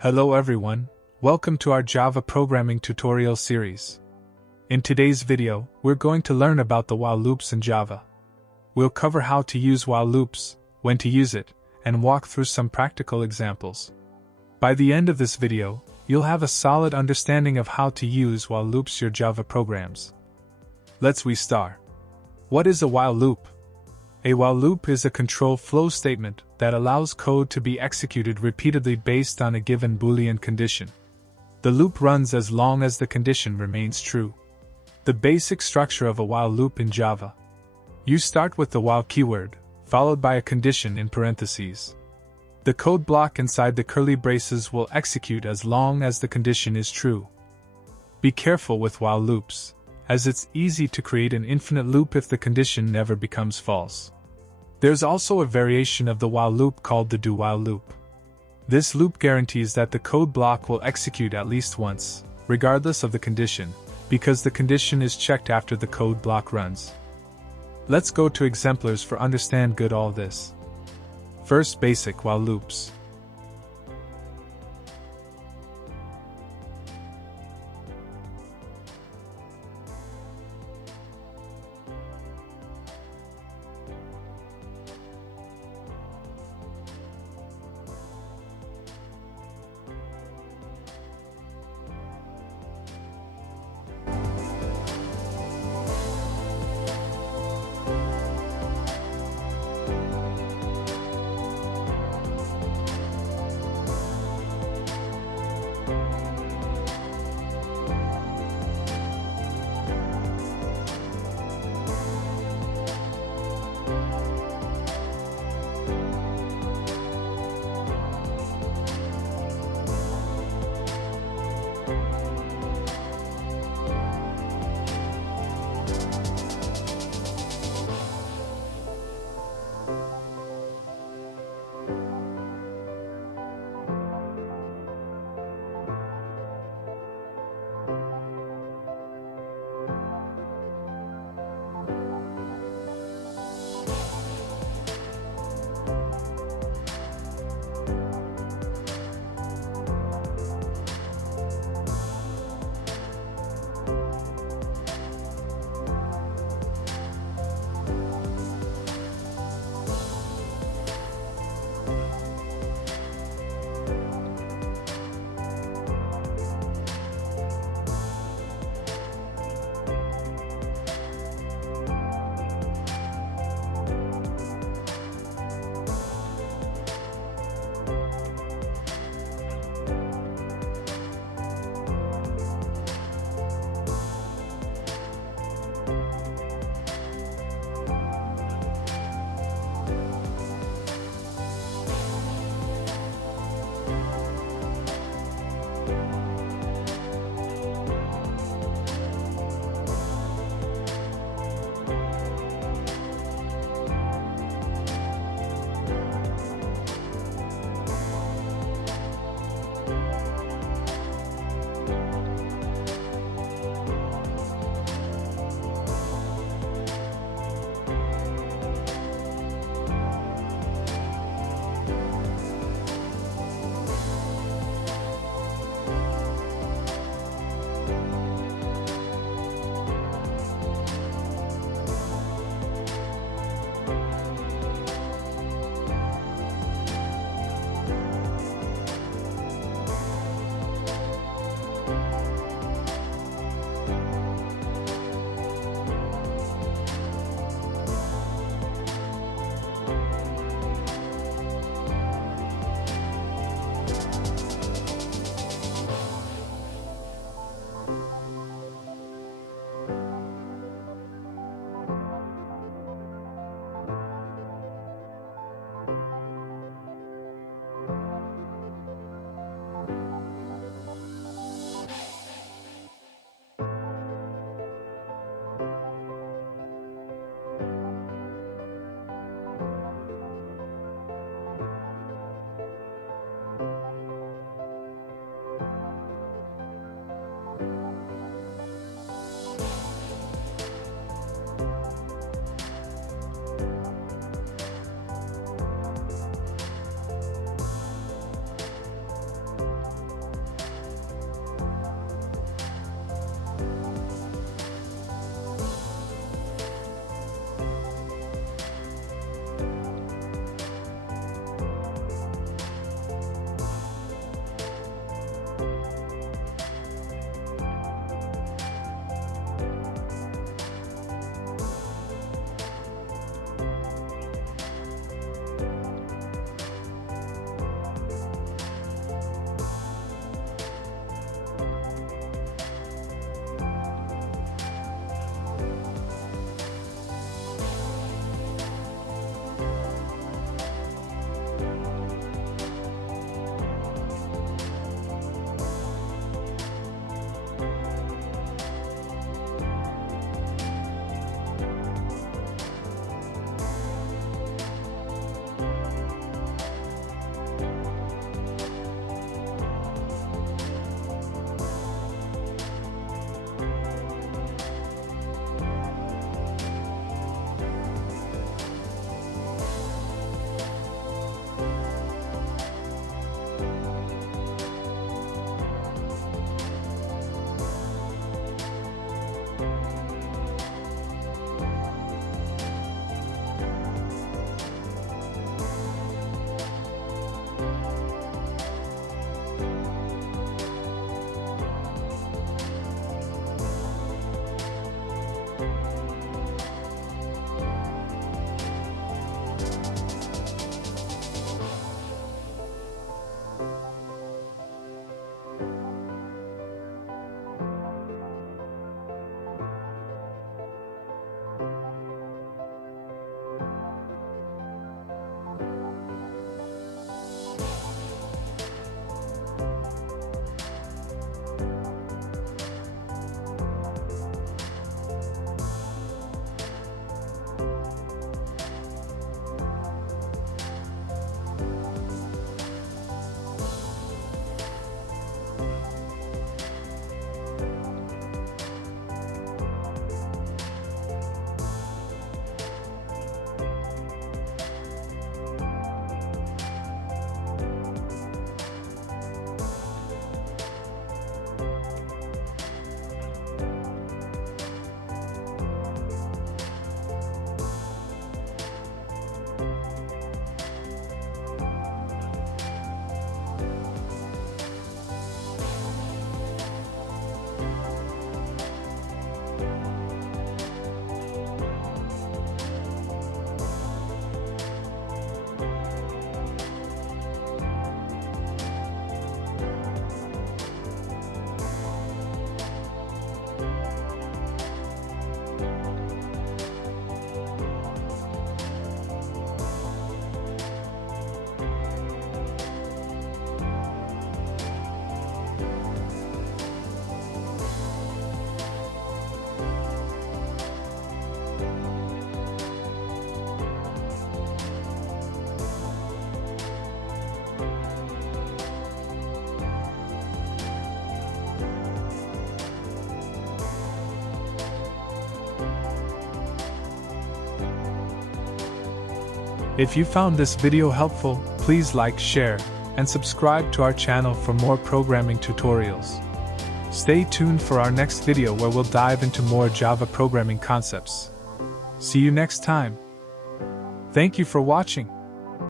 Hello everyone, welcome to our Java programming tutorial series. In today's video, we're going to learn about the while loops in Java. We'll cover how to use while loops, when to use it, and walk through some practical examples. By the end of this video, you'll have a solid understanding of how to use while loops in your Java programs. Let's start. What is a while loop? A while loop is a control flow statement that allows code to be executed repeatedly based on a given Boolean condition. The loop runs as long as the condition remains true. The basic structure of a while loop in Java. You start with the while keyword, followed by a condition in parentheses. The code block inside the curly braces will execute as long as the condition is true. Be careful with while loops, as it's easy to create an infinite loop if the condition never becomes false. There's also a variation of the while loop called the do-while loop. This loop guarantees that the code block will execute at least once, regardless of the condition, because the condition is checked after the code block runs. Let's go to exemplars for understand good all this. First, basic while loops. If you found this video helpful, please like, share, and subscribe to our channel for more programming tutorials. Stay tuned for our next video where we'll dive into more Java programming concepts. See you next time. Thank you for watching.